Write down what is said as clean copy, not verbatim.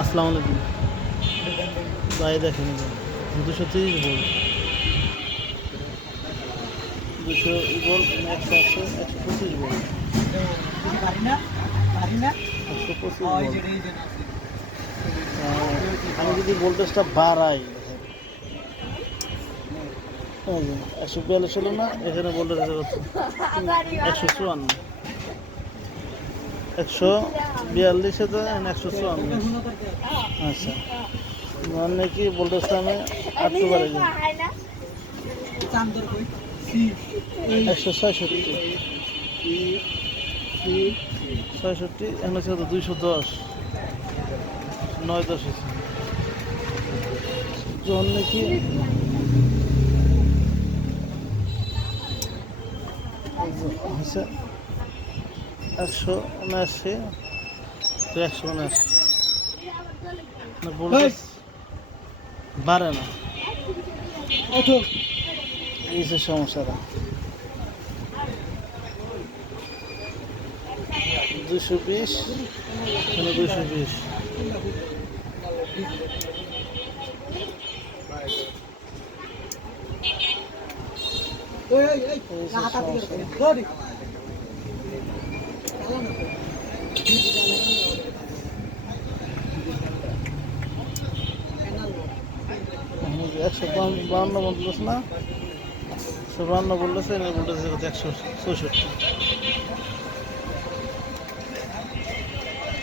আসসালামু আলাইকুম ভাই, দেখেন 230 ভোল্ট, 200 ভোল্ট, 100 আছে, 125 ভোল্ট, 125 ভোল্ট। আমি যদি ভোল্টেজটা বাড়াই, দেখেন 142 হলো না, এখানে ভোল্টেজ হচ্ছে 154, 142 154। আচ্ছা, মানে কি ভোল্টেজটা আমি আটটু বাড়াই দিই 166, 66, এখন হচ্ছে 210, 9-10 হচ্ছে যখন নাকি হচ্ছে 179, 179 ভোল্টেজ বাড়ে না, এই যে সমস্যাটা। 220, 220, একশো বাউন্ন বলতেছে না, 152 বলতেছে, 164।